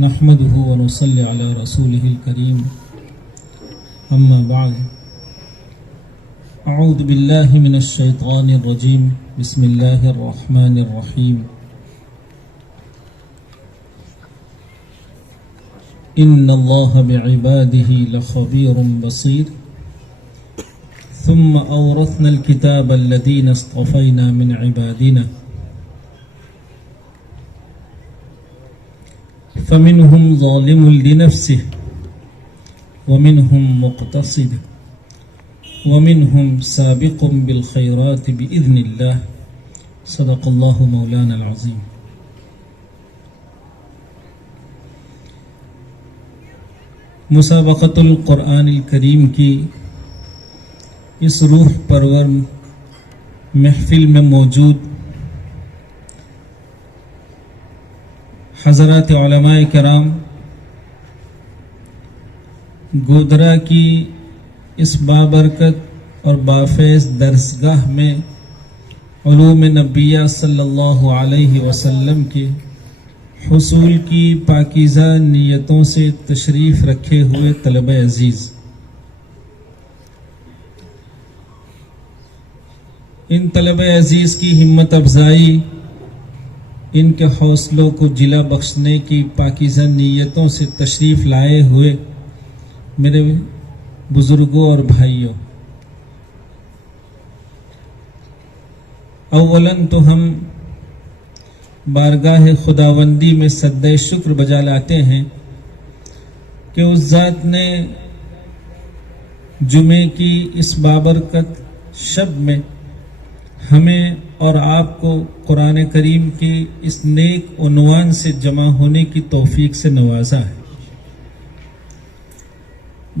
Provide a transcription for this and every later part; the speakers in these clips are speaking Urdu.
نحمده ونصلي على رسوله الكريم أما بعد أعوذ بالله من الشيطان الرجيم بسم الله الرحمن الرحيم إن الله بعباده لخبير بصير ثم أورثنا الكتاب الذين اصطفينا من عبادنا فمنهم ظالم لنفسه ومنهم مقتصد ومنهم سابق بالخيرات بإذن الله صدق الله مولانا العظيم. مسابقۃ القرآن الکریم کی اس روح پرور محفل میں موجود حضرات علماء کرام، گودرا کی اس بابرکت اور بافیض درسگاہ میں علوم نبیہ صلی اللہ علیہ وسلم کے حصول کی پاکیزہ نیتوں سے تشریف رکھے ہوئے طلبہ عزیز، ان طلبہ عزیز کی ہمت افزائی، ان کے حوصلوں کو جلا بخشنے کی پاکیزہ نیتوں سے تشریف لائے ہوئے میرے بزرگوں اور بھائیوں، اولاً تو ہم بارگاہ خداوندی میں سجدہ شکر بجا لاتے ہیں کہ اس ذات نے جمعے کی اس بابرکت شب میں ہمیں اور آپ کو قرآن کریم کے اس نیک عنوان سے جمع ہونے کی توفیق سے نوازا ہے۔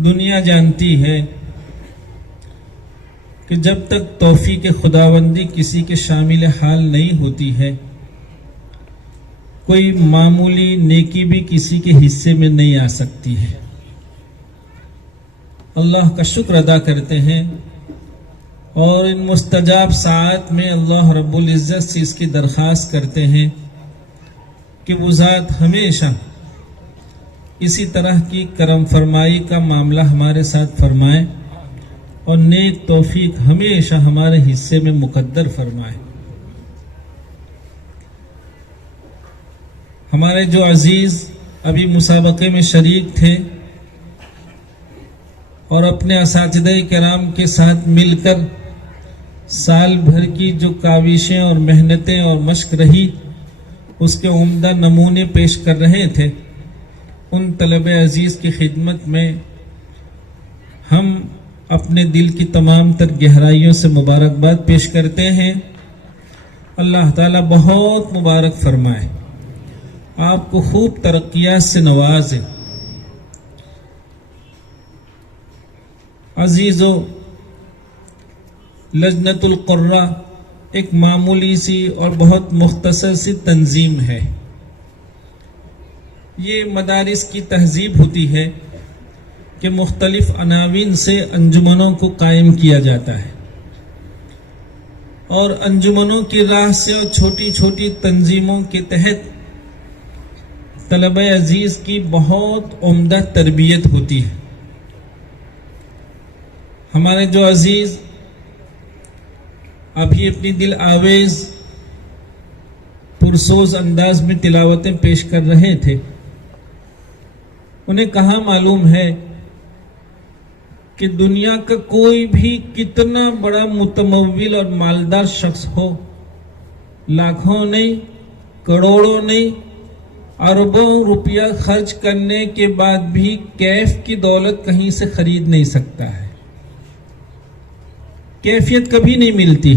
دنیا جانتی ہے کہ جب تک توفیق خداوندی کسی کے شامل حال نہیں ہوتی ہے، کوئی معمولی نیکی بھی کسی کے حصے میں نہیں آ سکتی ہے۔ اللہ کا شکر ادا کرتے ہیں اور ان مستجاب ساعات میں اللہ رب العزت سے اس کی درخواست کرتے ہیں کہ وہ ذات ہمیشہ اسی طرح کی کرم فرمائی کا معاملہ ہمارے ساتھ فرمائے اور نیک توفیق ہمیشہ ہمارے حصے میں مقدر فرمائے۔ ہمارے جو عزیز ابھی مسابقے میں شریک تھے اور اپنے اساتذہ کرام کے ساتھ مل کر سال بھر کی جو کاوشیں اور محنتیں اور مشق رہی اس کے عمدہ نمونے پیش کر رہے تھے، ان طلبہ عزیز کی خدمت میں ہم اپنے دل کی تمام تر گہرائیوں سے مبارکباد پیش کرتے ہیں۔ اللہ تعالیٰ بہت مبارک فرمائے، آپ کو خوب ترقیات سے نوازے۔ عزیزو، لجنۃ القراء ایک معمولی سی اور بہت مختصر سی تنظیم ہے۔ یہ مدارس کی تہذیب ہوتی ہے کہ مختلف عناوین سے انجمنوں کو قائم کیا جاتا ہے اور انجمنوں کی راہ سے اور چھوٹی چھوٹی تنظیموں کے تحت طلبہ عزیز کی بہت عمدہ تربیت ہوتی ہے۔ ہمارے جو عزیز ابھی اپنی دل آویز پرسوز انداز میں تلاوتیں پیش کر رہے تھے، انہیں کہاں معلوم ہے کہ دنیا کا کوئی بھی کتنا بڑا متمول اور مالدار شخص ہو، لاکھوں نہیں، کروڑوں نہیں، اربوں روپیہ خرچ کرنے کے بعد بھی کیف کی دولت کہیں سے خرید نہیں سکتا ہے۔ کیفیت کبھی نہیں ملتی۔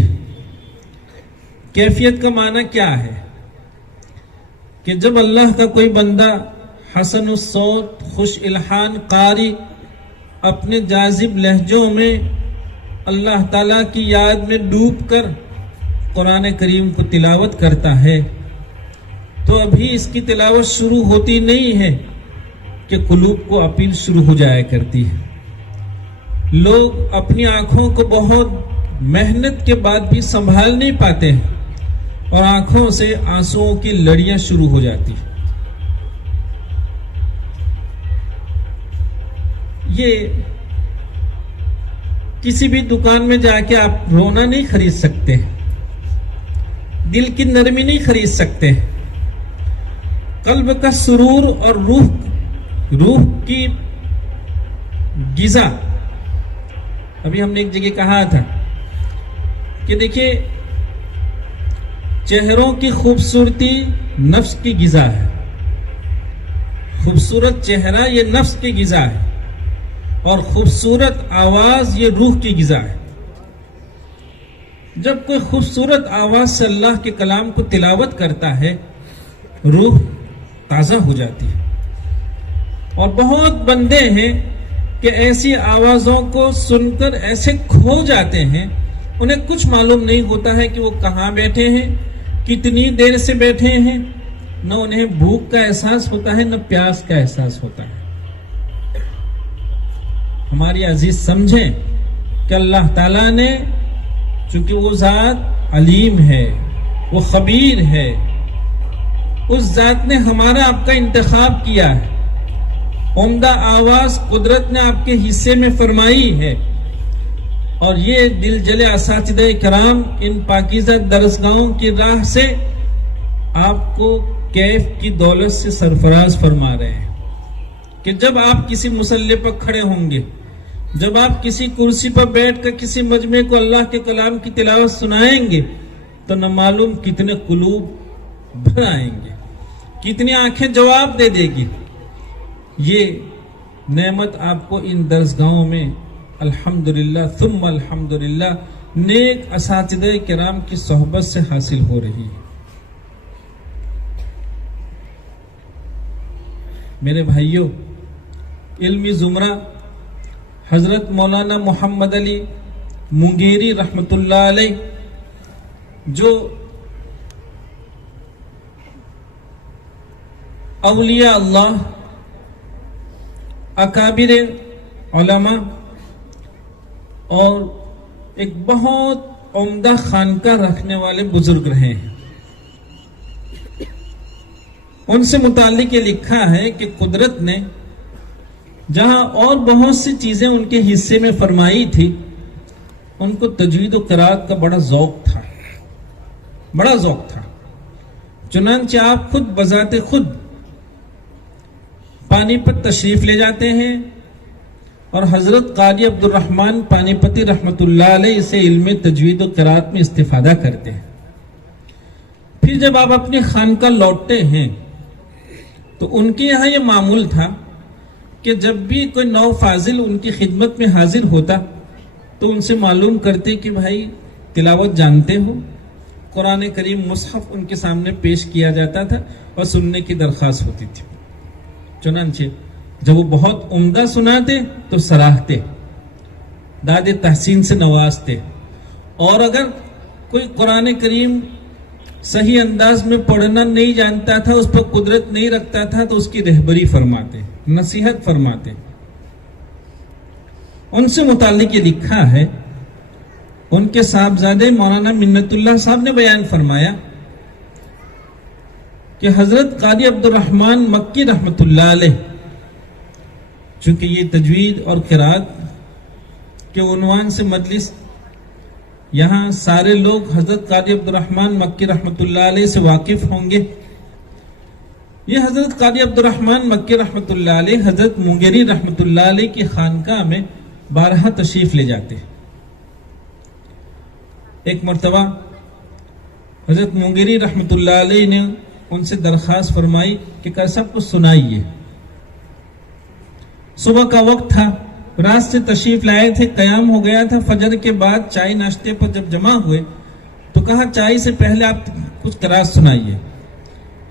کیفیت کا معنی کیا ہے کہ جب اللہ کا کوئی بندہ حسن الصوت، خوش الحان قاری اپنے جاذب لہجوں میں اللہ تعالیٰ کی یاد میں ڈوب کر قرآن کریم کو تلاوت کرتا ہے تو ابھی اس کی تلاوت شروع ہوتی نہیں ہے کہ قلوب کو اپیل شروع ہو جایا کرتی ہے۔ لوگ اپنی آنکھوں کو بہت محنت کے بعد بھی سنبھال نہیں پاتے ہیں اور آنکھوں سے آنسوؤں کی لڑیاں شروع ہو جاتی ہیں۔ یہ کسی بھی دکان میں جا کے آپ رونا نہیں خرید سکتے، دل کی نرمی نہیں خرید سکتے. قلب کا سرور اور روح کی غذا. ابھی ہم نے ایک جگہ کہا تھا کہ دیکھیے چہروں کی خوبصورتی نفس کی غذا ہے. خوبصورت چہرہ یہ نفس کی غذا ہے، اور خوبصورت آواز یہ روح کی غذا ہے. جب کوئی خوبصورت آواز سے اللہ کے کلام کو تلاوت کرتا ہے روح تازہ ہو جاتی ہے. اور بہت بندے ہیں کہ ایسی آوازوں کو سن کر ایسے کھو جاتے ہیں، انہیں کچھ معلوم نہیں ہوتا ہے کہ وہ کہاں بیٹھے ہیں، کتنی دیر سے بیٹھے ہیں. نہ انہیں بھوک کا احساس ہوتا ہے، نہ پیاس کا احساس ہوتا ہے. ہماری عزیز سمجھیں کہ اللہ تعالیٰ نے، چونکہ وہ ذات علیم ہے، وہ خبیر ہے، اس ذات نے ہمارا آپ کا انتخاب کیا ہے. عمدہ آواز قدرت نے آپ کے حصے میں فرمائی ہے، اور یہ دل جلے اساتذہ کرام ان پاکیزہ درسگاہوں کی راہ سے آپ کو کیف کی دولت سے سرفراز فرما رہے ہیں کہ جب آپ کسی مصلی پر کھڑے ہوں گے، جب آپ کسی کرسی پر بیٹھ کر کسی مجمع کو اللہ کے کلام کی تلاوت سنائیں گے تو نہ معلوم کتنے قلوب بھر آئیں گے، کتنی آنکھیں جواب دے دے گی. یہ نعمت آپ کو ان درسگاہوں میں الحمدللہ ثم الحمدللہ نیک اساتذہ کرام کی صحبت سے حاصل ہو رہی ہے. میرے بھائیوں، علمی زمرہ حضرت مولانا محمد علی مونگیری رحمۃ اللہ علیہ، جو اولیاء اللہ، اکابر علماء اور ایک بہت عمدہ خانقاہ رکھنے والے بزرگ رہے ہیں، ان سے متعلق یہ لکھا ہے کہ قدرت نے جہاں اور بہت سی چیزیں ان کے حصے میں فرمائی تھی، ان کو تجوید و قرات کا بڑا ذوق تھا. چنانچہ آپ خود بذات خود پانی پت تشریف لے جاتے ہیں اور حضرت قاری عبد الرحمن پانی پتی رحمۃ اللہ علیہ سے علم تجوید و قرات میں استفادہ کرتے ہیں. پھر جب آپ اپنی خانقاہ لوٹتے ہیں تو ان کے یہاں یہ معمول تھا کہ جب بھی کوئی نو فاضل ان کی خدمت میں حاضر ہوتا تو ان سے معلوم کرتے کہ بھائی تلاوت جانتے ہو. قرآن کریم مصحف ان کے سامنے پیش کیا جاتا تھا اور سننے کی درخواست ہوتی تھی. چنانچہ جب وہ بہت عمدہ سناتے تو سراہتے، داد تحسین سے نوازتے، اور اگر کوئی قرآن کریم صحیح انداز میں پڑھنا نہیں جانتا تھا، اس پر قدرت نہیں رکھتا تھا، تو اس کی رہبری فرماتے، نصیحت فرماتے. ان سے متعلق یہ لکھا ہے، ان کے صاحبزادے مولانا منت اللہ صاحب نے بیان فرمایا کہ حضرت قاری عبد الرحمن مکی رحمۃ اللہ علیہ، چونکہ یہ تجوید اور قرات کے عنوان سے مجلس، یہاں سارے لوگ حضرت قاری عبد الرحمن مکی رحمۃ اللہ علیہ سے واقف ہوں گے. یہ حضرت قاری عبد الرحمن مکی رحمۃ اللہ علیہ حضرت مونگیری رحمۃ اللہ علیہ کی خانقاہ میں بارہا تشریف لے جاتے. ایک مرتبہ حضرت مونگیری رحمۃ اللہ علیہ نے ان سے درخواست فرمائی کہ سب کو سنائیے. صبح کا وقت تھا، رات سے تشریف لائے تھے، قیام ہو گیا تھا. فجر کے بعد چائے ناشتے پر جب جمع ہوئے تو کہا چائے سے پہلے آپ کچھ قرات سنائیے.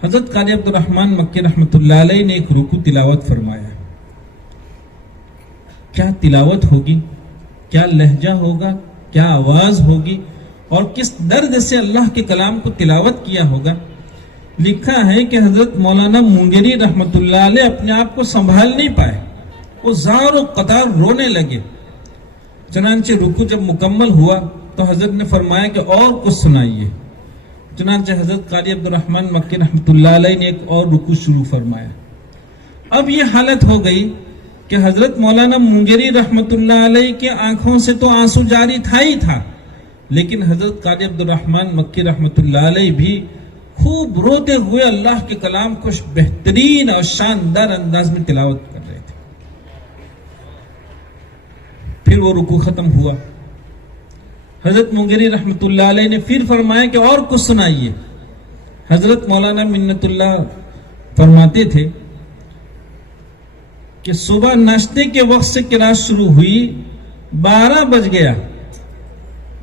حضرت قاری عبد الرحمن مکی رحمۃ اللہ علیہ نے ایک رکوع تلاوت فرمایا. کیا تلاوت ہوگی، کیا لہجہ ہوگا، کیا آواز ہوگی، اور کس درد سے اللہ کے کلام کو تلاوت کیا ہوگا. لکھا ہے کہ حضرت مولانا مونگیری رحمۃ اللہ علیہ اپنے آپ کو سنبھال نہیں پائے، وہ زار و قطار رونے لگے. چنانچہ رکوع جب مکمل ہوا تو حضرت نے فرمایا کہ اور کچھ سنائیے. چنانچہ حضرت قاری عبد الرحمن مکی رحمۃ اللہ علیہ نے ایک اور رکوع شروع فرمایا. اب یہ حالت ہو گئی کہ حضرت مولانا منگری رحمت اللہ علیہ کے آنکھوں سے تو آنسو جاری تھا ہی تھا، لیکن حضرت قاری عبد الرحمن مکی رحمت اللہ علیہ بھی خوب روتے ہوئے اللہ کے کلام کو بہترین اور شاندار انداز میں تلاوت کر رہے تھے۔ پھر وہ رکوع ختم ہوا، حضرت منگری رحمت اللہ علیہ نے پھر فرمایا کہ اور کچھ سنائیے۔ حضرت مولانا منت اللہ فرماتے تھے کہ صبح ناشتے کے وقت سے قرات شروع ہوئی، 12 بج گیا۔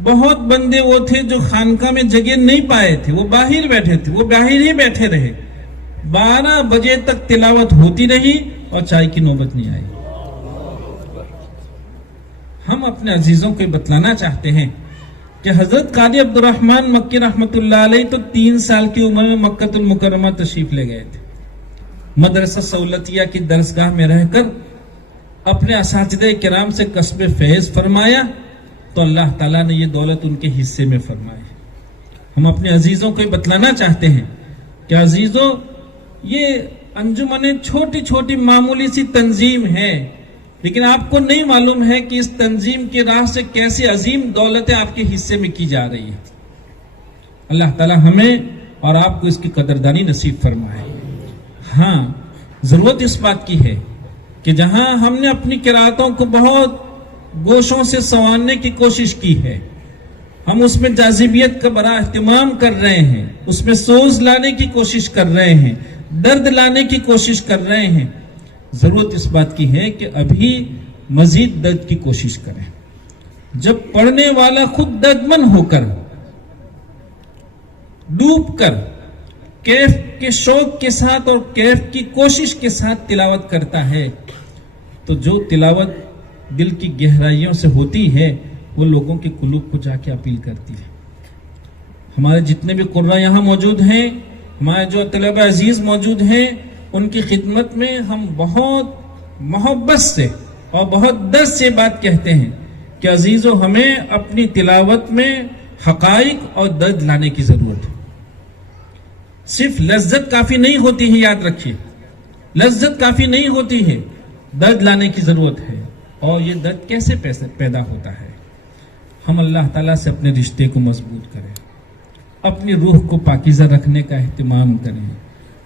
بہت بندے وہ تھے جو خانقاہ میں جگہ نہیں پائے تھے، وہ باہر بیٹھے تھے، وہ باہر ہی بیٹھے رہے۔ 12 بجے تک تلاوت ہوتی رہی اور چائے کی نوبت نہیں آئی۔ ہم اپنے عزیزوں کو بتلانا چاہتے ہیں کہ حضرت قاری عبد الرحمن مکی رحمت اللہ علیہ تو 3 سال کی عمر میں مکہ المکرمہ تشریف لے گئے تھے۔ مدرسہ سہولتیہ کی درسگاہ میں رہ کر اپنے اساتذہ کرام سے کسب فیض فرمایا تو اللہ تعالیٰ نے یہ دولت ان کے حصے میں فرمائی۔ ہم اپنے عزیزوں کو یہ بتلانا چاہتے ہیں کہ عزیزوں، یہ انجمنیں چھوٹی چھوٹی معمولی سی تنظیم ہے، لیکن آپ کو نہیں معلوم ہے کہ اس تنظیم کی راہ سے کیسی عظیم دولتیں آپ کے حصے میں کی جا رہی ہیں۔ اللہ تعالیٰ ہمیں اور آپ کو اس کی قدردانی نصیب فرمائے۔ ہاں، ضرورت اس بات کی ہے کہ جہاں ہم نے اپنی قراتوں کو بہت گوشوں سے سنوارنے کی کوشش کی ہے، ہم اس میں جاذبیت کا بڑا اہتمام کر رہے ہیں، اس میں سوز لانے کی کوشش کر رہے ہیں، درد لانے کی کوشش کر رہے ہیں۔ ضرورت اس بات کی ہے کہ ابھی مزید درد کی کوشش کریں۔ جب پڑھنے والا خود دردمند ہو کر، ڈوب کر، کیف کے شوق کے ساتھ اور کیف کی کوشش کے ساتھ تلاوت کرتا ہے تو جو تلاوت دل کی گہرائیوں سے ہوتی ہے وہ لوگوں کے قلوب کو جا کے اپیل کرتی ہے۔ ہمارے جتنے بھی قرآن یہاں موجود ہیں، ہمارے جو طلبہ عزیز موجود ہیں، ان کی خدمت میں ہم بہت محبت سے اور بہت درد سے بات کہتے ہیں کہ عزیزو، ہمیں اپنی تلاوت میں حقائق اور درد لانے کی ضرورت ہے۔ صرف لذت کافی نہیں ہوتی ہے، یاد رکھیے، لذت کافی نہیں ہوتی ہے، درد لانے کی ضرورت ہے۔ اور یہ درد کیسے پیدا ہوتا ہے؟ ہم اللہ تعالیٰ سے اپنے رشتے کو مضبوط کریں، اپنی روح کو پاکیزہ رکھنے کا اہتمام کریں،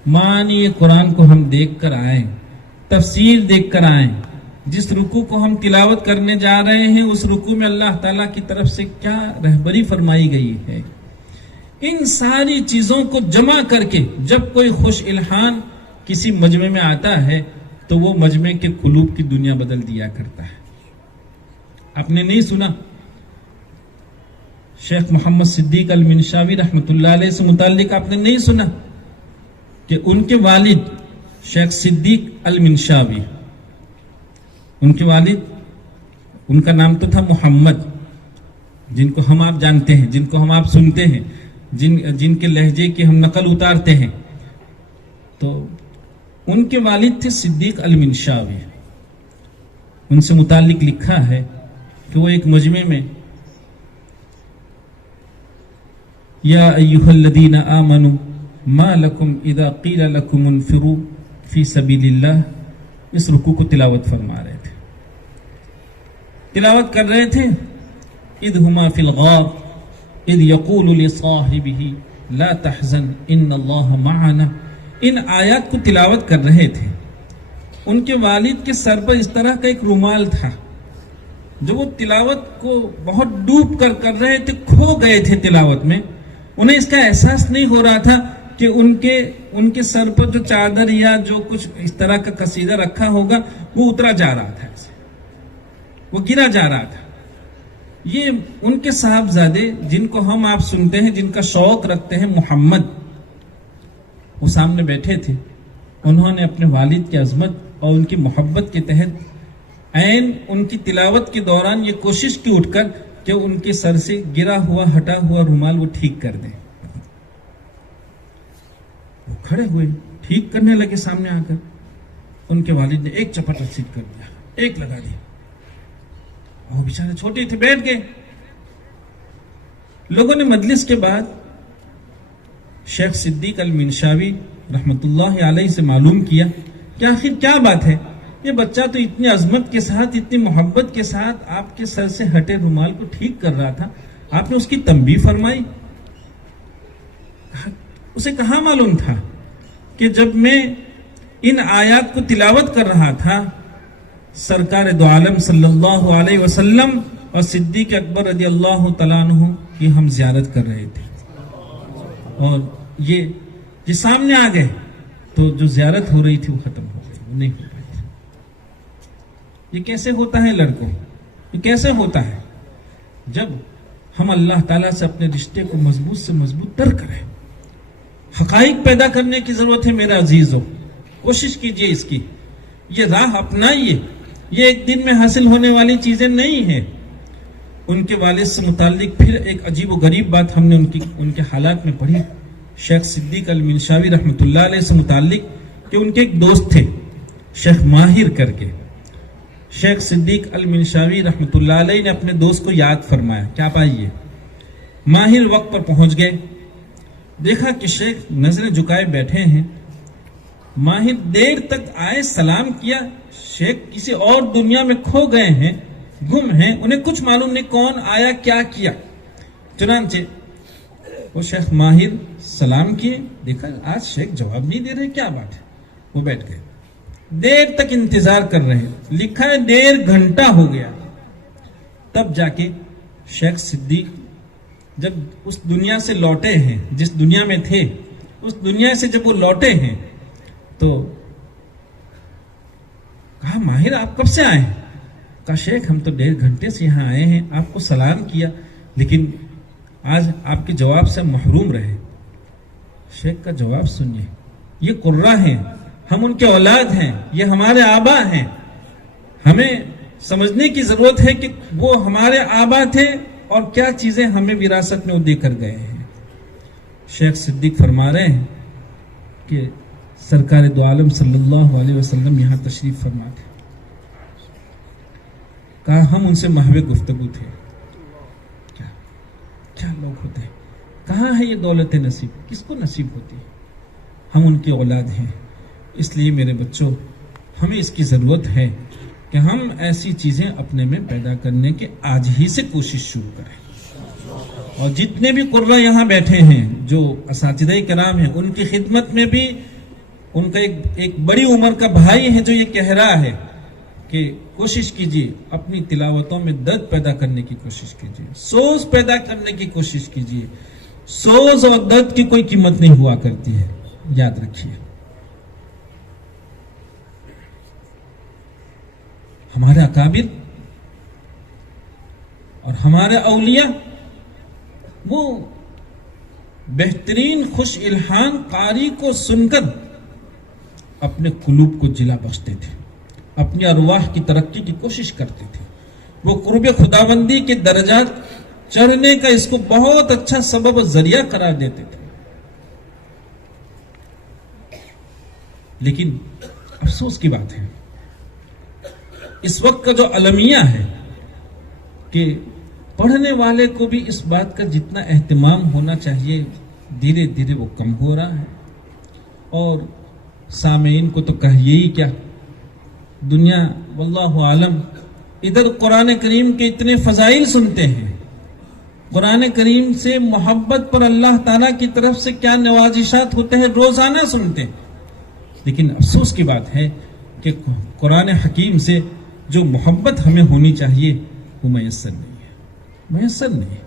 معنی قرآن کو ہم دیکھ کر آئیں، تفسیر دیکھ کر آئیں، جس رکوع کو ہم تلاوت کرنے جا رہے ہیں اس رکوع میں اللہ تعالیٰ کی طرف سے کیا رہبری فرمائی گئی ہے۔ ان ساری چیزوں کو جمع کر کے جب کوئی خوش الحان کسی مجمع میں آتا ہے تو وہ مجمع کے قلوب کی دنیا بدل دیا کرتا ہے۔ آپ نے نہیں سنا شیخ محمد صدیق المنشاوی رحمت اللہ علیہ سے متعلق؟ آپ نے نہیں سنا کہ ان کے والد شیخ صدیق المنشاوی، ان کے والد، ان کا نام تو تھا محمد، جن کو ہم آپ جانتے ہیں، جن کو ہم آپ سنتے ہیں، جن کے لہجے کی ہم نقل اتارتے ہیں، تو ان کے والد تھے صدیق المنشاوی۔ ان سے متعلق لکھا ہے کہ وہ ایک مجمع میں یا ایھا الذین آمنوا ما لکم اذا قیل لکم انفروا فی سبیل اللہ، اس رکوع کو تلاوت فرما رہے تھے، تلاوت کر رہے تھے۔ اذ ہما فی الغار اذ یقول لصاحبہ لا تحزن ان اللہ معنا، ان آیات کو تلاوت کر رہے تھے۔ ان کے والد کے سر پر اس طرح کا ایک رومال تھا، جو وہ تلاوت کو بہت ڈوب کر رہے تھے، کھو گئے تھے تلاوت میں۔ انہیں اس کا احساس نہیں ہو رہا تھا کہ ان کے سر پر جو چادر یا جو کچھ اس طرح کا قصیدہ رکھا ہوگا وہ اترا جا رہا تھا، ایسے وہ گرا جا رہا تھا۔ یہ ان کے صاحبزادے جن کو ہم آپ سنتے ہیں، جن کا شوق رکھتے ہیں، محمد، وہ سامنے بیٹھے تھے۔ انہوں نے اپنے والد کی عظمت اور ان کی محبت کے تحت عین ان کی تلاوت کے دوران یہ کوشش کی اٹھ کر کہ ان کے سر سے گرا ہوا ہٹا ہوا رومال وہ ٹھیک کر دیں۔ وہ کھڑے ہوئے، ٹھیک کرنے لگے سامنے آ کر۔ ان کے والد نے ایک چپٹ رسید کر دیا، ایک لگا دی، وہ بیچارے چھوٹے تھے، بیٹھ گئے۔ لوگوں نے مجلس کے بعد شیخ صدیق المنشاوی رحمت اللہ علیہ سے معلوم کیا کہ آخر کیا بات ہے، یہ بچہ تو اتنی عظمت کے ساتھ، اتنی محبت کے ساتھ آپ کے سر سے ہٹے رومال کو ٹھیک کر رہا تھا، آپ نے اس کی تنبیہ فرمائی؟ اسے کہاں معلوم تھا کہ جب میں ان آیات کو تلاوت کر رہا تھا، سرکار دو عالم صلی اللہ علیہ وسلم اور صدیق اکبر رضی اللہ تعالیٰ عنہ کی ہم زیارت کر رہے تھے، اور یہ سامنے آ گئے تو جو زیارت ہو رہی تھی وہ ختم ہو گئی، وہ نہیں ہو پائی تھی۔ یہ کیسے ہوتا ہے لڑکوں؟ یہ کیسے ہوتا ہے؟ جب ہم اللہ تعالیٰ سے اپنے رشتے کو مضبوط سے مضبوط تر کریں۔ حقائق پیدا کرنے کی ضرورت ہے میرے عزیزوں، کوشش کیجئے اس کی، یہ راہ اپنائیے، یہ ایک دن میں حاصل ہونے والی چیزیں نہیں ہیں۔ ان کے والد سے متعلق پھر ایک عجیب و غریب بات ہم نے ان کے حالات میں پڑھی، شیخ صدیق المنشاوی رحمۃ اللہ علیہ سے متعلق، کہ ان کے ایک دوست تھے شیخ ماہر کر کے۔ شیخ صدیق المنشاوی رحمۃ اللہ علیہ نے اپنے دوست کو یاد فرمایا کہ آپ آئیے۔ ماہر وقت پر پہنچ گئے، دیکھا کہ شیخ نظریں جھکائے بیٹھے ہیں۔ ماہر دیر تک آئے، سلام کیا، شیخ کسی اور دنیا میں کھو گئے ہیں، گم ہیں، انہیں کچھ معلوم نہیں کون آیا کیا کیا۔ چنانچہ وہ شیخ ماہر سلام کیے، دیکھا آج شیخ جواب نہیں دے رہے، کیا بات ہے؟ وہ بیٹھ گئے، دیر تک انتظار کر رہے ہیں، لکھا ہے 1.5 گھنٹہ ہو گیا۔ تب جا کے شیخ صدیق جب اس دنیا سے لوٹے ہیں، جس دنیا میں تھے اس دنیا سے جب وہ لوٹے ہیں تو کہا ماہر آپ کب سے آئے ہیں؟ کہا شیخ ہم تو 1.5 گھنٹے سے یہاں آئے ہیں، آپ کو سلام کیا، لیکن آج آپ کے جواب سے محروم رہے۔ شیخ کا جواب سنیے، یہ قرہ ہیں، ہم ان کے اولاد ہیں، یہ ہمارے آبا ہیں، ہمیں سمجھنے کی ضرورت ہے کہ وہ ہمارے آبا تھے اور کیا چیزیں ہمیں وراثت میں وہ دے کر گئے ہیں۔ شیخ صدیق فرما رہے ہیں کہ سرکار دو عالم صلی اللہ علیہ وسلم یہاں تشریف فرما تھے، کہا ہم ان سے محو گفتگو تھے، کیا لوگ ہوتے ہیں، کہاں ہے یہ دولت نصیب، کس کو نصیب ہوتی ہے؟ ہم ان کی اولاد ہیں، اس لیے میرے بچوں ہمیں اس کی ضرورت ہے کہ ہم ایسی چیزیں اپنے میں پیدا کرنے کے آج ہی سے کوشش شروع کریں۔ اور جتنے بھی قرہ یہاں بیٹھے ہیں جو اساتذہ کرام ہیں، ان کی خدمت میں بھی ان کا ایک بڑی عمر کا بھائی ہے جو یہ کہہ رہا ہے کہ کوشش کیجیے اپنی تلاوتوں میں درد پیدا کرنے کی کوشش کیجیے، سوز پیدا کرنے کی کوشش کیجیے۔ سوز اور درد کی کوئی قیمت نہیں ہوا کرتی ہے، یاد رکھیے۔ ہمارے اکابر اور ہمارے اولیاء وہ بہترین خوش الحان قاری کو سن کر اپنے قلوب کو جلا بخشتے تھے، اپنی ارواح کی ترقی کی کوشش کرتے تھے، وہ قرب خداوندی کے درجات چڑھنے کا اس کو بہت اچھا سبب اور ذریعہ قرار دیتے تھے۔ لیکن افسوس کی بات ہے اس وقت کا جو المیہ ہے کہ پڑھنے والے کو بھی اس بات کا جتنا اہتمام ہونا چاہیے دھیرے دھیرے وہ کم ہو رہا ہے، اور سامعین کو تو کہیے ہی کیا، دنیا واللہ عالم ادھر قرآن کریم کے اتنے فضائل سنتے ہیں، قرآن کریم سے محبت پر اللہ تعالیٰ کی طرف سے کیا نوازشات ہوتے ہیں روزانہ سنتے ہیں، لیکن افسوس کی بات ہے کہ قرآن حکیم سے جو محبت ہمیں ہونی چاہیے وہ میسر نہیں ہے، میسر نہیں ہے۔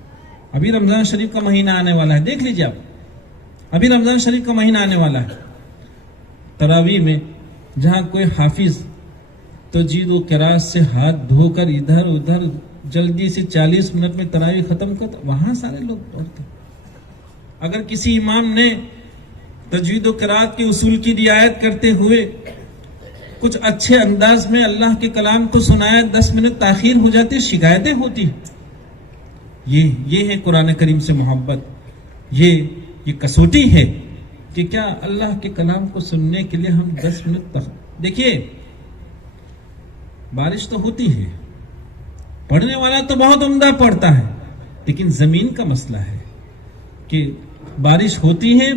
ابھی رمضان شریف کا مہینہ آنے والا ہے، دیکھ لیجیے آپ، ابھی رمضان شریف کا مہینہ آنے والا ہے، تراویح میں جہاں کوئی حافظ تجوید و قرات سے ہاتھ دھو کر ادھر ادھر جلدی سے 40 منٹ میں تراویح ختم کرتا، وہاں سارے لوگ دوڑتے۔ اگر کسی امام نے تجوید و قرات کے اصول کی رعایت کرتے ہوئے کچھ اچھے انداز میں اللہ کے کلام کو سنایا، 10 منٹ تاخیر ہو جاتی، شکایتیں ہوتی۔ یہ ہے قرآن کریم سے محبت، یہ کسوٹی ہے کہ کیا اللہ کے کلام کو سننے کے لیے ہم 10 منٹ دیکھیے بارش تو ہوتی ہے، پڑھنے والا تو بہت عمدہ پڑھتا ہے، لیکن زمین کا مسئلہ ہے کہ بارش ہوتی ہے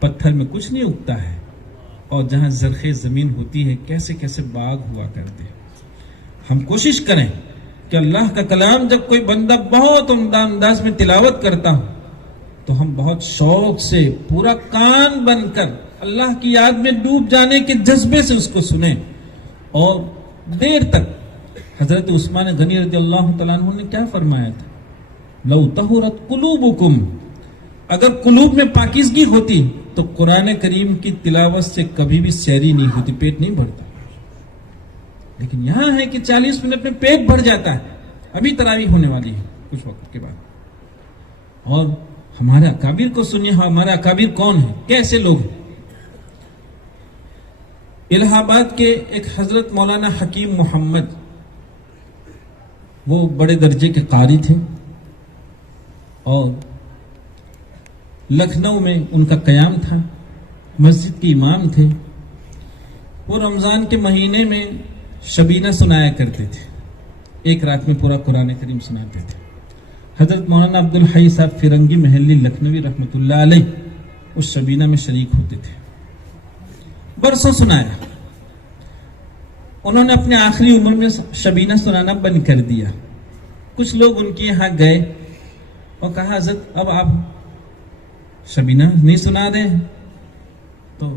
پتھر میں کچھ نہیں اگتا ہے، اور جہاں زرخیز زمین ہوتی ہے کیسے کیسے باغ ہوا کرتے ہیں۔ ہم کوشش کریں کہ اللہ کا کلام جب کوئی بندہ بہت عمدہ انداز میں تلاوت کرتا ہو تو ہم بہت شوق سے پورا کان بن کر اللہ کی یاد میں ڈوب جانے کے جذبے سے اس کو سنیں، اور دیر تک۔ حضرت عثمان غنی رضی اللہ تعالیٰ عنہ نے کیا فرمایا تھا؟ لو طہرت قلوبکم، اگر قلوب میں پاکیزگی ہوتی تو قرآن کریم کی تلاوت سے کبھی بھی سیری نہیں ہوتی، پیٹ نہیں بھرتا۔ لیکن یہاں ہے کہ 40 منٹ میں پیٹ بھر جاتا ہے، ابھی تراویح ہونے والی ہے کچھ وقت کے بعد۔ اور ہمارے اکابر کو سنیے، ہمارے اکابر کون ہیں، کیسے لوگ ہیں۔ الہ آباد کے ایک حضرت مولانا حکیم محمد، وہ بڑے درجے کے قاری تھے، اور لکھنؤ میں ان کا قیام تھا، مسجد کے امام تھے۔ وہ رمضان کے مہینے میں شبینہ سنایا کرتے تھے، ایک رات میں پورا قرآن کریم سناتے تھے۔ حضرت مولانا عبد الحی صاحب فرنگی محلی لکھنوی رحمۃ اللہ علیہ اس شبینہ میں شریک ہوتے تھے، برسوں سنایا۔ انہوں نے اپنے آخری عمر میں شبینہ سنانا بند کر دیا۔ کچھ لوگ ان کے یہاں گئے اور کہا حضرت اب آپ شبینہ نہیں سنا دیں، تو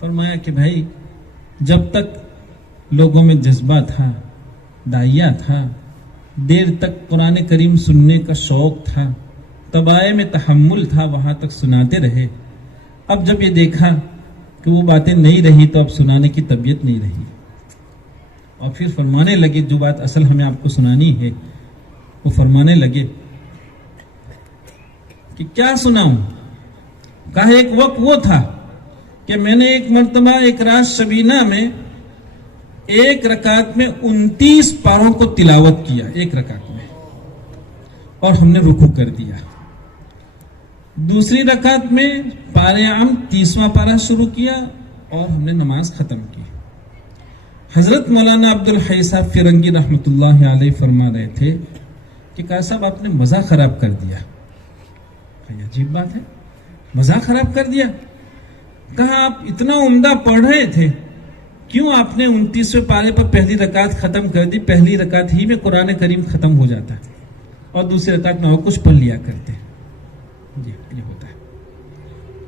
فرمایا کہ بھائی جب تک لوگوں میں جذبہ تھا، داعیہ تھا، دیر تک قرآن کریم سننے کا شوق تھا، طبائع میں تحمل تھا، وہاں تک سناتے رہے۔ اب جب یہ دیکھا کہ وہ باتیں نہیں رہی تو اب سنانے کی طبیعت نہیں رہی، اور پھر فرمانے لگے جو بات اصل ہمیں آپ کو سنانی ہے، وہ فرمانے لگے کہ کیا سناؤں؟ کہا ایک وقت وہ تھا کہ میں نے ایک مرتبہ ایک رات شبینہ میں ایک رکعت میں 29 پاروں کو تلاوت کیا، ایک رکعت میں، اور ہم نے رکوع کر دیا۔ دوسری رکعت میں پارے عام 30واں پارہ شروع کیا اور ہم نے نماز ختم کی۔ حضرت مولانا عبد الحی صاحب فرنگی رحمۃ اللہ علیہ فرما رہے تھے کہ قاری صاحب آپ نے مزہ خراب کر دیا۔ عجیب بات ہے، مزہ خراب کر دیا؟ کہا آپ اتنا عمدہ پڑھ رہے تھے، کیوں آپ نے 29ویں پارے پر پہلی رکعت ختم کر دی؟ پہلی رکعت ہی میں قرآن کریم ختم ہو جاتا ہے اور دوسری رکعت میں اور کچھ پڑھ لیا کرتے ہیں۔ یہ ہوتا ہے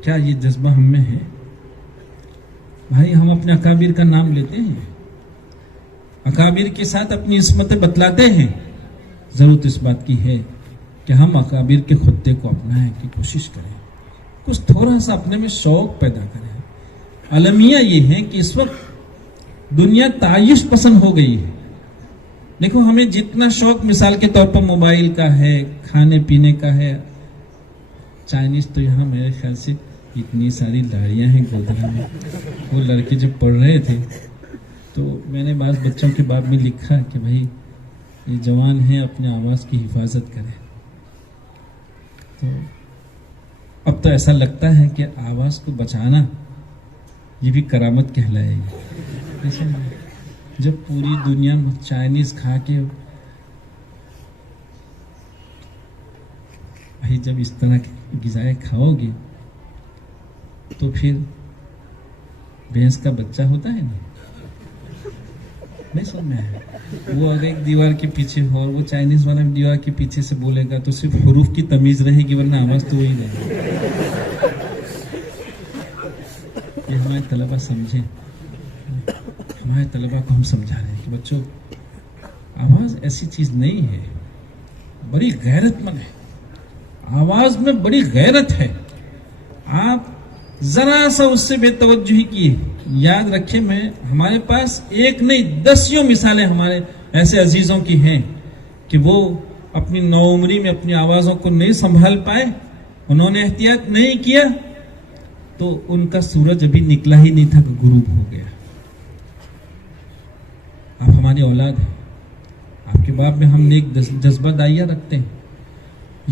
کیا یہ جذبہ ہم میں ہے؟ بھائی ہم اپنے اکابر کا نام لیتے ہیں، اکابر کے ساتھ اپنی عصمتیں بتلاتے ہیں، ضرورت اس بات کی ہے کہ ہم اکابر کے خطے کو اپنائیں کی کوشش کریں، کچھ تھوڑا سا اپنے میں شوق پیدا کریں۔ المیہ یہ ہے کہ اس وقت دنیا تعیش پسند ہو گئی ہے۔ دیکھو ہمیں جتنا شوق مثال کے طور پر موبائل کا ہے، کھانے پینے کا ہے، چائنیز تو یہاں میرے خیال سے اتنی ساری لاڑیاں ہیں گودرا میں۔ وہ لڑکے جب پڑھ رہے تھے تو میں نے بعض بچوں کے باب میں لکھا کہ بھائی یہ جوان ہیں، اپنے آواز کی حفاظت کریں۔ تو اب تو ایسا لگتا ہے کہ آواز کو بچانا یہ بھی کرامت کہلائے گی۔ جب پوری دنیا چائنیز کھا کے، بھائی جب اس طرح کی غذائیں کھاؤ گے تو پھر بھینس کا بچہ ہوتا ہے نا، نہیں سن میں ہے، وہ اگر ایک دیوار کے پیچھے ہو اور وہ چائنیز والا دیوار کے پیچھے سے بولے گا تو صرف حروف کی تمیز رہے گی ورنہ آواز تو وہی رہے گی۔ یہ ہمارے طلبہ سمجھیں، ہمارے طلبہ کو ہم سمجھا رہے ہیں کہ بچوں آواز ایسی چیز نہیں ہے، بڑی غیرت مند ہے، آواز میں بڑی غیرت ہے۔ آپ ذرا سا اس سے بے توجہی کیے، یاد رکھیں میں ہمارے پاس ایک نہیں 10 مثالیں ہمارے ایسے عزیزوں کی ہیں کہ وہ اپنی نوعمری میں اپنی آوازوں کو نہیں سنبھال پائے، انہوں نے احتیاط نہیں کیا تو ان کا سورج ابھی نکلا ہی نہیں تھا کہ غروب ہو گیا۔ آپ ہماری اولاد ہیں، آپ کے باب میں ہم نے ایک جذبہ داعیہ رکھتے ہیں۔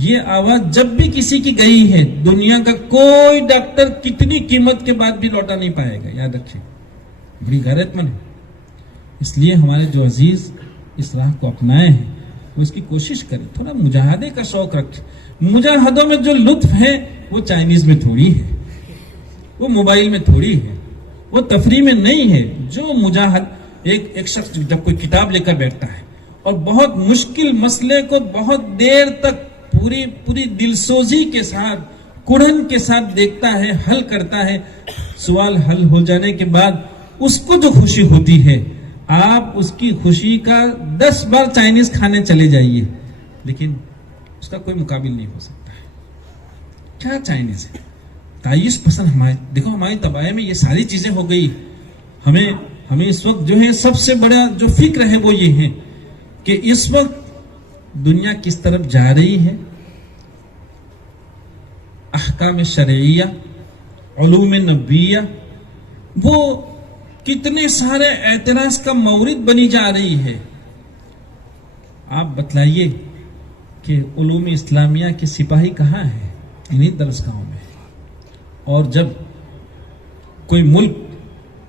یہ آواز جب بھی کسی کی گئی ہے دنیا کا کوئی ڈاکٹر کتنی قیمت کے بعد بھی لوٹا نہیں پائے گا، یاد رکھیں، بڑی غیرت مند ہے۔ اس لیے ہمارے جو عزیز اس راہ کو اپنائے ہیں وہ اس کی کوشش کریں، تھوڑا مجاہدے کا شوق رکھیں۔ مجاہدوں میں جو لطف ہے وہ چائنیز میں تھوڑی ہے، وہ موبائل میں تھوڑی ہے، وہ تفریح میں نہیں ہے. جو مجاہد ایک شخص جب کوئی کتاب لے کر بیٹھتا ہے اور بہت مشکل مسئلے کو بہت دیر تک پوری دلسوزی کے ساتھ کڑھن کے ساتھ دیکھتا ہے، حل کرتا ہے، سوال حل ہو جانے کے بعد اس کو جو خوشی ہوتی ہے، آپ اس کی خوشی کا 10 بار چائنیز کھانے چلے جائیے لیکن اس کا کوئی مقابل نہیں ہو سکتا ہے. کیا چائنیز ہے؟ تعیش پسند دیکھو ہماری تباہی میں یہ ساری چیزیں ہو گئی. ہمیں اس وقت جو ہے سب سے بڑا جو فکر ہے وہ یہ ہے کہ اس وقت دنیا کس طرف جا رہی ہے. احکام شرعیہ، علوم نبویہ، وہ کتنے سارے اعتراض کا مورد بنی جا رہی ہے. آپ بتلائیے کہ علوم اسلامیہ کے سپاہی کہاں ہیں؟ انہی درسگاہوں میں. اور جب کوئی ملک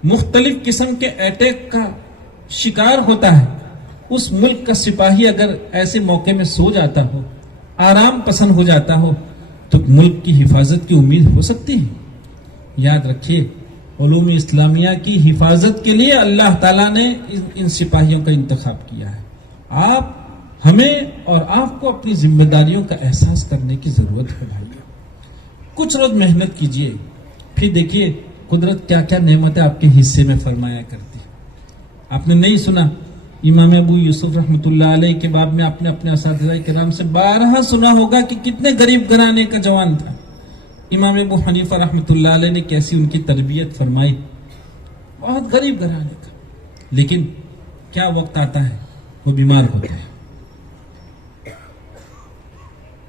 مختلف قسم کے اٹیک کا شکار ہوتا ہے، اس ملک کا سپاہی اگر ایسے موقع میں سو جاتا ہو، آرام پسند ہو جاتا ہو، تو ملک کی حفاظت کی امید ہو سکتی ہے. یاد رکھیے، علوم اسلامیہ کی حفاظت کے لیے اللہ تعالیٰ نے ان سپاہیوں کا انتخاب کیا ہے. ہمیں اور آپ کو اپنی ذمہ داریوں کا احساس کرنے کی ضرورت ہے بھائی. کچھ روز محنت کیجئے، پھر دیکھیے قدرت کیا کیا نعمتیں آپ کے حصے میں فرمایا کرتی. آپ نے نہیں سنا امام ابو یوسف رحمۃ اللہ علیہ کے باب میں آپ نے اپنے اساتذہ کرام سے 12 سنا ہوگا کہ کتنے غریب گھرانے کا جوان تھا. امام ابو حنیفہ رحمۃ اللہ علیہ نے کیسی ان کی تربیت فرمائی، بہت غریب گھرانے کا. لیکن کیا وقت آتا ہے وہ بیمار ہوتے ہیں.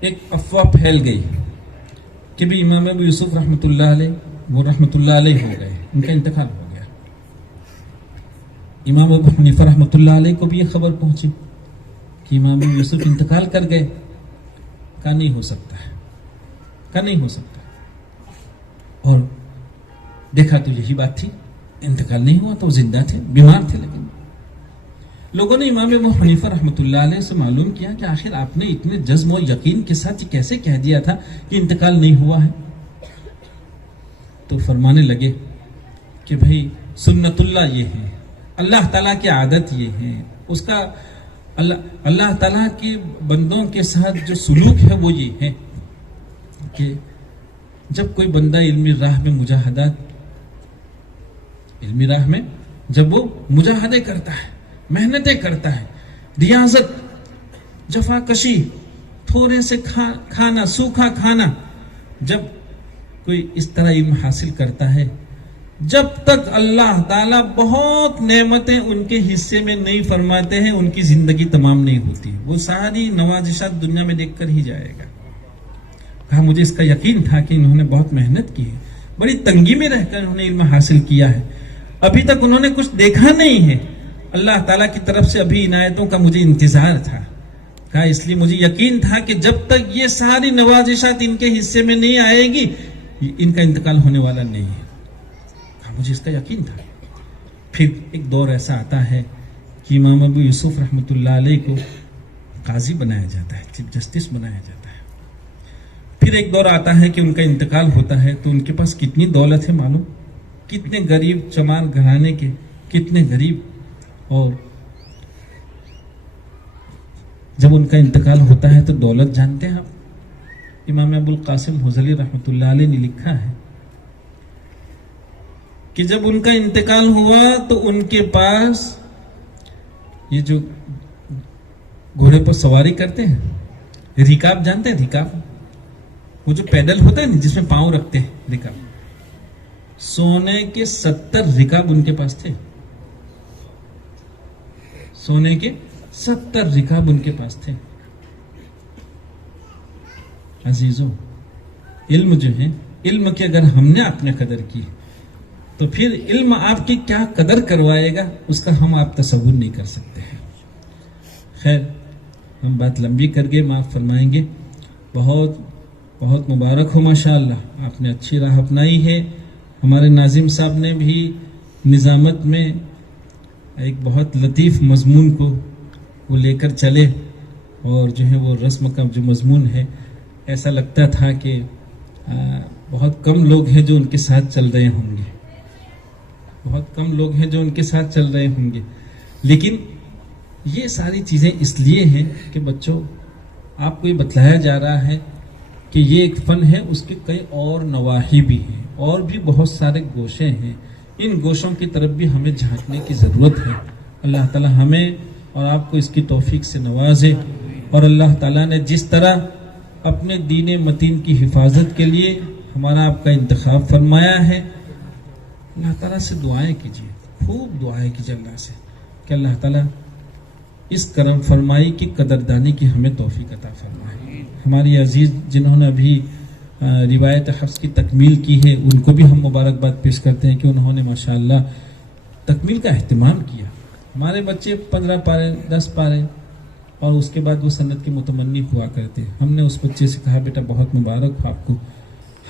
ایک افواہ پھیل گئی کہ بھی امام ابو یوسف رحمۃ اللہ علیہ وہ رحمۃ اللہ علیہ ہو گئے، ان کا انتقال ہو گیا. امام ابو حنیفہ رحمۃ اللہ علیہ کو بھی یہ خبر پہنچی کہ امام ابو یوسف انتقال کر گئے. کہا نہیں ہو سکتا ہے، کہا نہیں ہو سکتا. اور دیکھا تو یہی بات تھی، انتقال نہیں ہوا تو وہ زندہ تھے، بیمار تھے. لیکن لوگوں نے امام ابو حنیفہ رحمۃ اللہ علیہ سے معلوم کیا کہ آخر آپ نے اتنے جزم و یقین کے ساتھ یہ کیسے کہہ دیا تھا کہ انتقال نہیں ہوا ہے. تو فرمانے لگے کہ بھئی سنت اللہ یہ ہے، اللہ تعالیٰ کی عادت یہ ہے، اس کا اللہ تعالیٰ کے بندوں کے ساتھ جو سلوک ہے وہ یہ ہے کہ جب کوئی بندہ علمی راہ میں جب وہ مجاہدے کرتا ہے، محنتیں کرتا ہے، ریاضت، جفا کشی، تھوڑے سے کھانا، سوکھا کھانا، جب کوئی اس طرح علم حاصل کرتا ہے، جب تک اللہ تعالیٰ بہت نعمتیں ان کے حصے میں نہیں فرماتے ہیں ان کی زندگی تمام نہیں ہوتی. وہ ساری نوازشات دنیا میں دیکھ کر ہی جائے گا. کہا مجھے اس کا یقین تھا کہ انہوں نے بہت محنت کی ہے، بڑی تنگی میں رہ کر انہوں نے علم حاصل کیا ہے، ابھی تک انہوں نے کچھ دیکھا نہیں ہے، اللہ تعالیٰ کی طرف سے ابھی عنایتوں کا مجھے انتظار تھا. کہا اس لیے مجھے یقین تھا کہ جب تک یہ ساری نوازشات ان کے حصے میں نہیں آئے گی ان کا انتقال ہونے والا نہیں ہے. کہا مجھے اس کا یقین تھا. پھر ایک دور ایسا آتا ہے کہ امام ابو یوسف رحمۃ اللہ علیہ کو قاضی بنایا جاتا ہے، چیف جسٹس بنایا جاتا ہے. پھر ایک دور آتا ہے کہ ان کا انتقال ہوتا ہے تو ان کے پاس کتنی دولت ہے معلوم، کتنے غریب چمار گھرانے کے، کتنے غریب. اور جب ان کا انتقال ہوتا ہے تو دولت جانتے ہیں آپ، امام ابو القاسم حضلی رحمۃ اللہ علیہ نے لکھا ہے کہ جب ان کا انتقال ہوا تو ان کے پاس یہ جو گھوڑے پر سواری کرتے ہیں، رکاب جانتے ہیں؟ رکاب وہ جو پیڈل ہوتا ہے نا جس میں پاؤں رکھتے ہیں، رکاب. سونے کے 70 رکاب ان کے پاس تھے، سونے کے 70 رکاب ان کے پاس تھے. عزیزوں، علم جو ہے، علم کی اگر ہم نے اپنے قدر کی تو پھر علم آپ کی کیا قدر کروائے گا اس کا ہم آپ تصور نہیں کر سکتے ہیں. خیر، ہم بات لمبی کر گئے، معاف فرمائیں گے. بہت بہت مبارک ہو، ماشاءاللہ آپ نے اچھی راہ اپنائی ہے. ہمارے ناظم صاحب نے بھی نظامت میں ایک بہت لطیف مضمون کو وہ لے کر چلے، اور جو ہے وہ رسم کا جو مضمون ہے ایسا لگتا تھا کہ بہت کم لوگ ہیں جو ان کے ساتھ چل رہے ہوں گے. بہت کم لوگ ہیں جو ان کے ساتھ چل رہے ہوں گے، لیکن یہ ساری چیزیں اس لیے ہیں کہ بچوں آپ کو یہ بتلایا جا رہا ہے کہ یہ ایک فن ہے، اس کے کئی اور نواحی بھی ہیں، اور بھی بہت سارے گوشے ہیں، ان گوشوں کی طرف بھی ہمیں جھانکنے کی ضرورت ہے۔ اللہ تعالی ہمیں اور آپ کو اس کی توفیق سے نوازے، اور اللہ تعالیٰ نے جس طرح اپنے دین متین کی حفاظت کے لیے ہمارا آپ کا انتخاب فرمایا ہے، اللہ تعالیٰ سے دعائیں کیجیے، خوب دعائیں کیجیے اللہ سے کہ اللہ تعالیٰ اس کرم فرمائی کی قدردانی کی ہمیں توفیق عطا فرمائے۔ ہماری عزیز جنہوں نے ابھی روایت حفظ کی تکمیل کی ہے، ان کو بھی ہم مبارکباد پیش کرتے ہیں کہ انہوں نے ماشاءاللہ تکمیل کا اہتمام کیا۔ ہمارے بچے 15 پارے 10 پارے اور اس کے بعد وہ سند کے متمنی ہوا کرتے، ہم نے اس بچے سے کہا بیٹا بہت مبارک ہو آپ کو،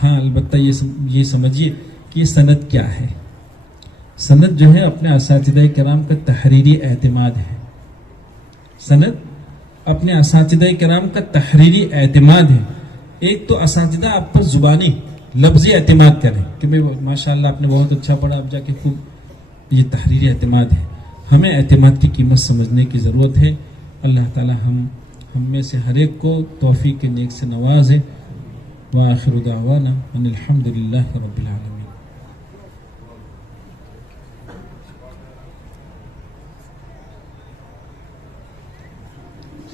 ہاں البتہ یہ سمجھیے کہ یہ سند کیا ہے۔ سند جو ہے اپنے اساتذہ کرام کا تحریری اعتماد ہے، سند اپنے اساتذہ کرام کا تحریری اعتماد ہے۔ ایک تو اساتذہ آپ پر زبانی لفظی اعتماد کریں کہ بھئی ماشاءاللہ آپ نے بہت اچھا پڑھا، اب جا کے خوب، یہ تحریری اعتماد ہے۔ ہمیں اعتماد کی قیمت سمجھنے کی ضرورت ہے۔ اللہ تعالی ہم میں سے ہر ایک کو توفیق نیک سے نوازے۔ وآخر دعوانا ان الحمد للہ رب العالمین۔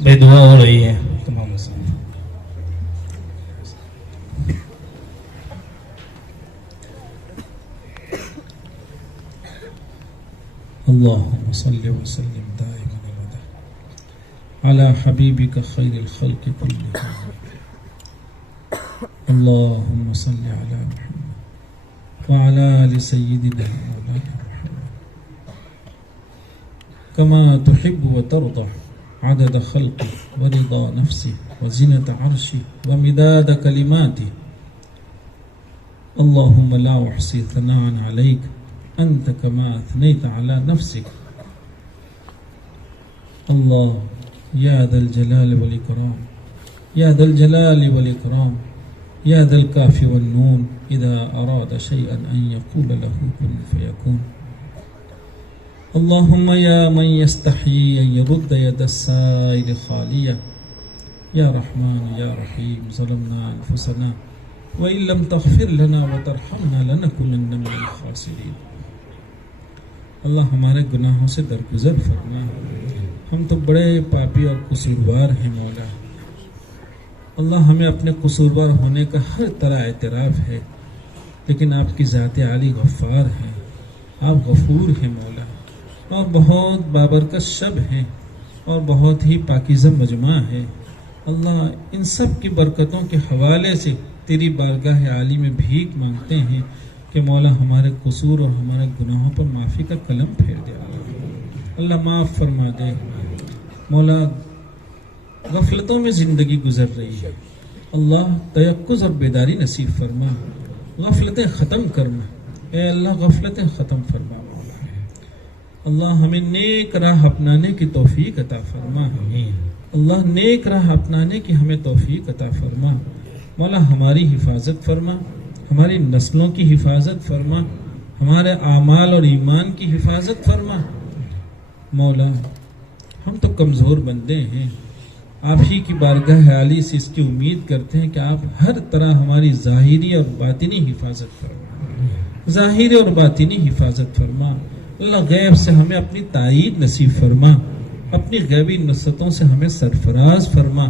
بے دعا ہو رہی ہے تمام ساتھ۔ اللهم صل وسلم دائما ابدا على حبيبك خير الخلق كلهم، اللهم صل على محمد وعلى آل سيدنا مولانا محمد كما تحب وترضى عدد خلقي ورضا نفسي وزنة عرشي ومداد كلماتي، اللهم لا أحصي ثناء عليك أنت كما أثنيت على نفسك، الله يا ذا الجلال والإكرام، يا ذا الجلال والإكرام، يا ذا الكاف والنون، إذا أراد شيئا أن يقول له كن فيكون، اللهم يا من يستحيي أن يرد يد السائل خالية، يا رحمن يا رحيم، ظلمنا أنفسنا وإن لم تغفر لنا وترحمنا لنكونن من الخاسرين۔ اللہ ہمارے گناہوں سے درگزر فرما، ہم تو بڑے پاپی اور قصوروار ہیں مولا۔ اللہ ہمیں اپنے قصوروار ہونے کا ہر طرح اعتراف ہے، لیکن آپ کی ذات عالی غفار ہیں، آپ غفور ہیں مولا، اور بہت بابرکت شب ہیں اور بہت ہی پاکیزہ مجمع ہے۔ اللہ ان سب کی برکتوں کے حوالے سے تیری بارگاہ عالی میں بھیک مانگتے ہیں کہ مولا ہمارے قصور اور ہمارے گناہوں پر معافی کا قلم پھیر دے، اللہ معاف فرما دے مولا۔ غفلتوں میں زندگی گزر رہی ہے، اللہ تیقظ اور بیداری نصیب فرما، غفلتیں ختم کرنا، اے اللہ غفلتیں ختم فرما مولا۔ اللہ ہمیں نیک راہ اپنانے کی توفیق عطا فرما، اللہ نیک راہ اپنانے کی ہمیں توفیق عطا فرما مولا۔ ہماری حفاظت فرما، ہماری نسلوں کی حفاظت فرما، ہمارے اعمال اور ایمان کی حفاظت فرما مولا۔ ہم تو کمزور بندے ہیں، آپ ہی کی بارگاہ عالی سے اس کی امید کرتے ہیں کہ آپ ہر طرح ہماری ظاہری اور باطنی حفاظت فرما، ظاہری اور باطنی حفاظت فرما۔ اللہ غیب سے ہمیں اپنی تائید نصیب فرما، اپنی غیبی نصرتوں سے ہمیں سرفراز فرما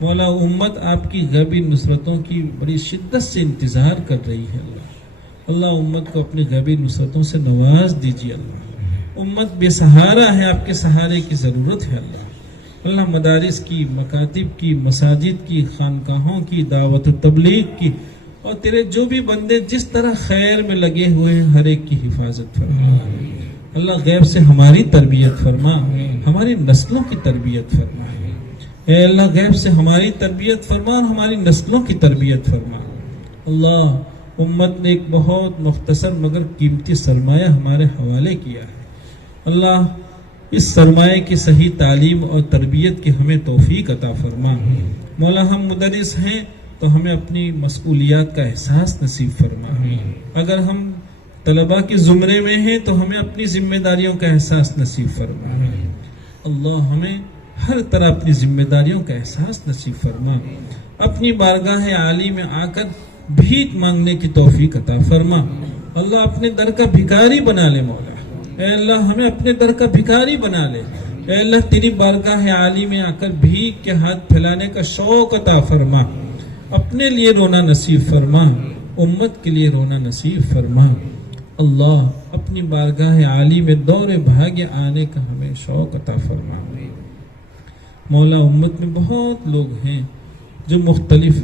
مولا۔ امت آپ کی غیبی نصرتوں کی بڑی شدت سے انتظار کر رہی ہے اللہ امت کو اپنی غیبی نصرتوں سے نواز دیجیے اللہ۔ امت بے سہارا ہے، آپ کے سہارے کی ضرورت ہے اللہ۔ مدارس کی، مکاتب کی، مساجد کی، خانقاہوں کی، دعوت و تبلیغ کی، اور تیرے جو بھی بندے جس طرح خیر میں لگے ہوئے ہیں ہر ایک کی حفاظت فرما اللہ۔ غیب سے ہماری تربیت فرما، ہماری نسلوں کی تربیت فرما اے اللہ، غیب سے ہماری تربیت فرما اور ہماری نسلوں کی تربیت فرما اللہ۔ امت نے ایک بہت مختصر مگر قیمتی سرمایہ ہمارے حوالے کیا ہے اللہ، اس سرمایہ کی صحیح تعلیم اور تربیت کی ہمیں توفیق عطا فرما مولا۔ ہم مدرس ہیں تو ہمیں اپنی مسئولیات کا احساس نصیب فرما۔ اگر ہم طلباء کے زمرے میں ہیں تو ہمیں اپنی ذمہ داریوں کا احساس نصیب فرما. اللہ ہمیں ہر طرح اپنی ذمہ داریوں کا احساس نصیب فرما. اپنی بارگاہ عالی میں آ کر بھیک مانگنے کی توفیق عطا فرما. اللہ اپنے در کا بھکاری بنا لے مولا. اے اللہ ہمیں اپنے در کا بھکاری بنا لے. اے اللہ تیری بارگاہ عالی میں آ کر بھیک کے ہاتھ پھیلانے کا شوق عطا فرما. اپنے لیے رونا نصیب فرما, امت کے لیے رونا نصیب فرما. اللہ اپنی بارگاہ عالی میں دور بھاگے آنے کا ہمیں شوق عطا فرما. مولا امت میں بہت لوگ ہیں جو مختلف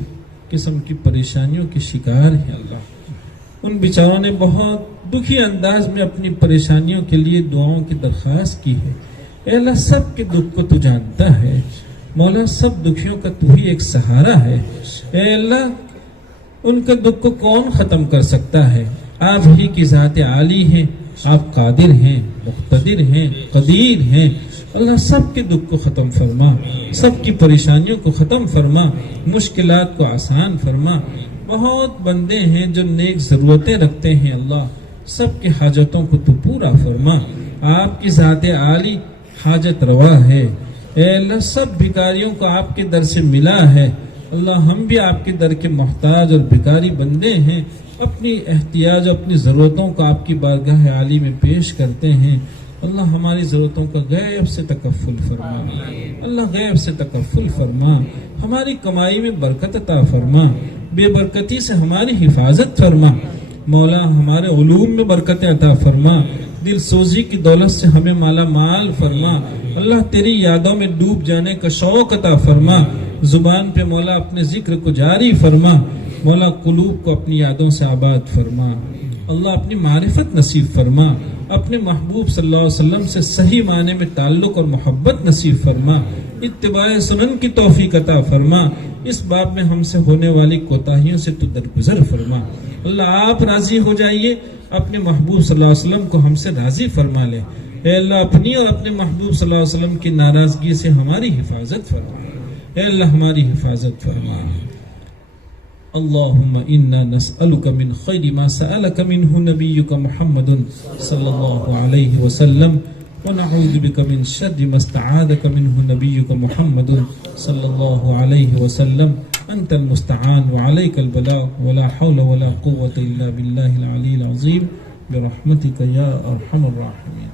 قسم کی پریشانیوں کے شکار ہیں. اللہ ان بیچاروں نے بہت دکھی انداز میں اپنی پریشانیوں کے لیے دعاؤں کی درخواست کی ہے. اے اللہ سب کے دکھ کو تو جانتا ہے مولا, سب دکھیوں کا تو ہی ایک سہارا ہے. اے اللہ ان کا دکھ کو کون ختم کر سکتا ہے؟ آپ ہی کی ذات عالی ہیں, آپ قادر ہیں, مقتدر ہیں, قدیر ہیں. اللہ سب کے دکھ کو ختم فرما, سب کی پریشانیوں کو ختم فرما, مشکلات کو آسان فرما. بہت بندے ہیں جو نیک ضرورتیں رکھتے ہیں. اللہ سب کی حاجتوں کو تو پورا فرما. آپ کی ذات عالی حاجت روا ہے. اے اللہ سب بھکاریوں کو آپ کے در سے ملا ہے. اللہ ہم بھی آپ کے در کے محتاج اور بھکاری بندے ہیں. اپنی احتیاج اپنی ضرورتوں کو آپ کی بارگاہ عالی میں پیش کرتے ہیں. اللہ ہماری ضرورتوں کا غیب سے تکفل فرما. اللہ غیب سے تکفل فرما. ہماری کمائی میں برکت عطا فرما. بے برکتی سے ہماری حفاظت فرما. مولا ہمارے علوم میں برکت عطا فرما. دل سوزی کی دولت سے ہمیں مالا مال فرما. اللہ تیری یادوں میں ڈوب جانے کا شوق عطا فرما. زبان پہ مولا اپنے ذکر کو جاری فرما. مولا قلوب کو اپنی یادوں سے آباد فرما. اللہ اپنی معرفت نصیب فرما. اپنے محبوب صلی اللہ علیہ وسلم سے صحیح معنی میں تعلق اور محبت نصیب فرما. اتباع سنن کی توفیق عطا فرما. اس باب میں ہم سے ہونے والی کوتاہیوں سے تو درگزر فرما. اللہ آپ راضی ہو جائیے, اپنے محبوب صلی اللہ علیہ وسلم کو ہم سے راضی فرما لے. اے اللہ اپنی اور اپنے محبوب صلی اللہ علیہ وسلم کی ناراضگی سے ہماری حفاظت فرما. اے اللہ ہماری حفاظت فرما. اللهم إنا نسألك من خير ما سألك منه نبيك محمد صلى الله عليه وسلم, ونعوذ بك من شر ما استعاذك منه نبيك محمد صلى الله عليه وسلم. أنت المستعان وعليك البلاغ, ولا حول ولا قوة إلا بالله العلي العظيم, برحمتك يا أرحم الراحمين.